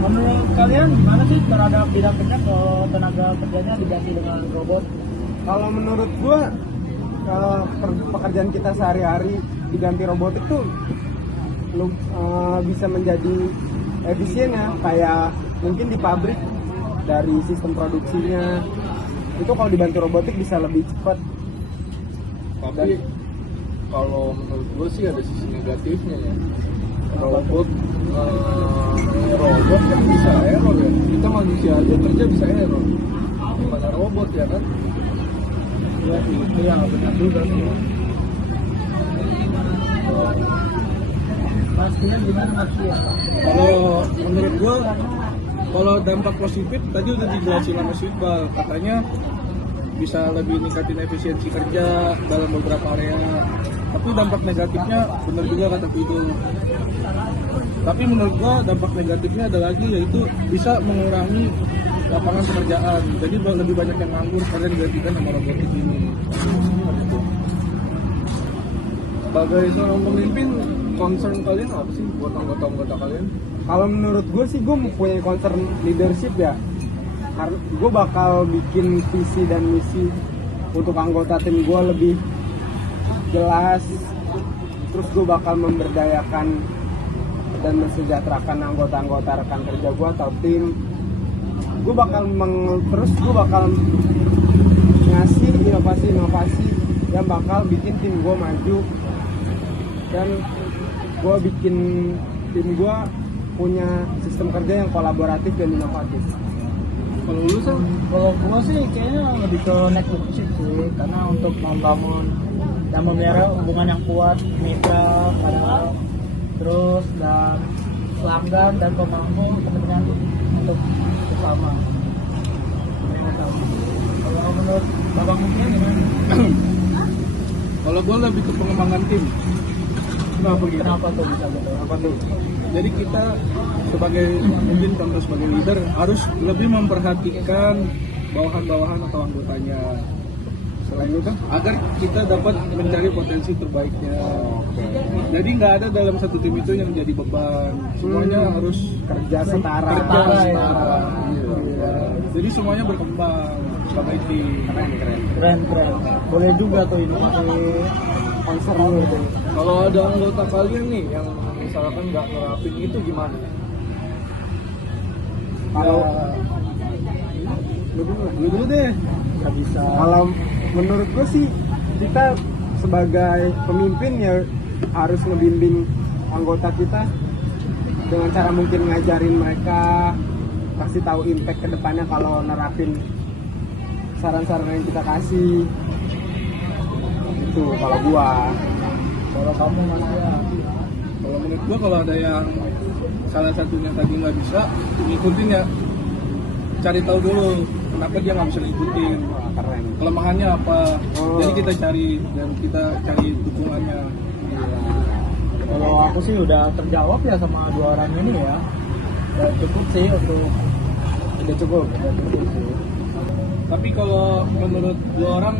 Menurut kalian gimana sih terhadap bidang kerja kalau tenaga kerjanya diganti dengan robot? Kalau menurut gua pekerjaan kita sehari-hari diganti robotik tuh bisa menjadi efisien ya, kayak mungkin di pabrik dari sistem produksinya itu kalau dibantu robotik bisa lebih cepat. Tapi kalau menurut gue sih ada sisi negatifnya ya. Robot kan bisa error ya. Kita manusia aja kerja bisa error. Gimana robot ya kan? Ya itu yang benar juga sih. Pastinya gimana pastinya? Kalau menurut gua, kalau dampak positif tadi udah dijelasin sama Iqbal, katanya bisa lebih ningkatin efisiensi kerja dalam beberapa area. Tapi dampak negatifnya benar juga kata Pido. Tapi menurut gua dampak negatifnya ada lagi, yaitu bisa mengurangi lapangan pekerjaan. Jadi lebih banyak yang nganggur karena digantikan sama robotik ini. Sebagai seorang pemimpin, concern kalian apa sih buat anggota-anggota kalian? Kalau menurut gue sih gue mempunyai concern leadership ya. Karena gue bakal bikin visi dan misi untuk anggota tim gue lebih jelas. Terus gue bakal memberdayakan dan mensejahterakan anggota-anggota rekan kerja gue atau tim. Gue bakal ngasih inovasi-inovasi yang bakal bikin tim gue maju, dan gue bikin tim gue punya sistem kerja yang kolaboratif dan inovatif. Kalau lu sih, Kalau gua sih kayaknya lebih ke networkship sih, karena untuk membangun dan memelihara hubungan yang kuat, mitra, karyawan, terus dan pelanggan dan pemangku kepentingan untuk bersama. Kalau menurut Babang mungkin gimana? Kalau gua lebih ke pengembangan tim. Kenapa tuh bisa gitu? Apa tuh? Jadi kita sebagai mungkin contoh sebagai leader harus lebih memperhatikan bawahan-bawahan atau anggotanya. Selain itu agar kita dapat mencari potensi terbaiknya. Jadi nggak ada dalam satu tim itu yang jadi beban. Semuanya harus Kerja setara. setara. Iya. Jadi semuanya berkembang sebagai tim. Keren. Boleh juga tuh ini Concern gitu. kalau ada anggota kalian nih yang misalkan nggak nerapin itu gimana? Kalau Lu dulu deh. nggak bisa. Kalau menurut gue sih, kita sebagai pemimpin ya harus ngebimbing anggota kita dengan cara mungkin ngajarin mereka, kasih tahu impact kedepannya kalau nerapin saran-saran yang kita kasih. Itu kalau gua. Kalau kamu masih ya. Kalau menurut gua kalau ada yang salah satunya tadi nggak bisa ngikutin ya, cari tahu dulu kenapa dia nggak bisa ngikutin, Keren. kelemahannya apa. Oh. Jadi kita cari dukungannya. Kalau aku sih udah terjawab ya sama dua orang ini ya. Udah cukup sih Udah cukup. sih. Tapi kalau menurut dua orang,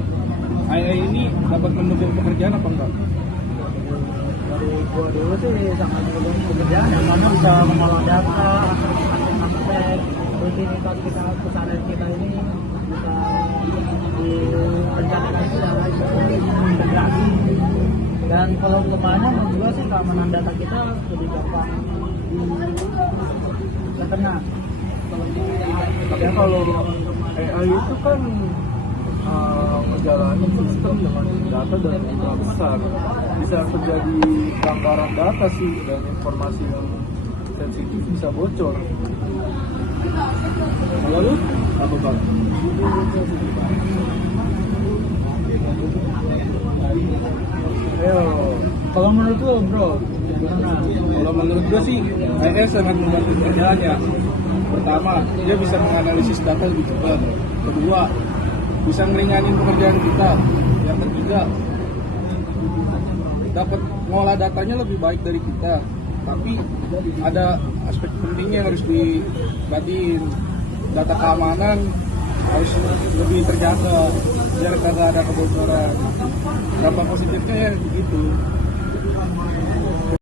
AI ini dapat mendukung pekerjaan apa enggak? Dari gua dulu sih sangat mendukung pekerjaan yang mana bisa mengolah data, aspek rutinitas kita, keseharian kita ini bisa direncanakan secara integrasi. Dan kalau kelemahannya menurut gua sih keamanan data kita lebih gampang terkena. Tapi kalau AI itu kan menjalani sistem dengan data dan jumlah besar, bisa terjadi pelanggaran data sih, dan informasi yang sensitif bisa bocor. Lalu apa bang? Ayo, kalau menurut lo bro, gimana? Kalau menurut gua sih, AI sangat membantu pekerjaan ya. Pertama, dia bisa menganalisis data lebih cepat. Kedua, bisa ngeringanin pekerjaan kita. Yang ketiga, dapat ngolah datanya lebih baik dari kita. Tapi ada aspek pentingnya yang harus diperhatiin. Data keamanan harus lebih terjaga biar kagak ada kebocoran. Dampak positifnya ya gitu.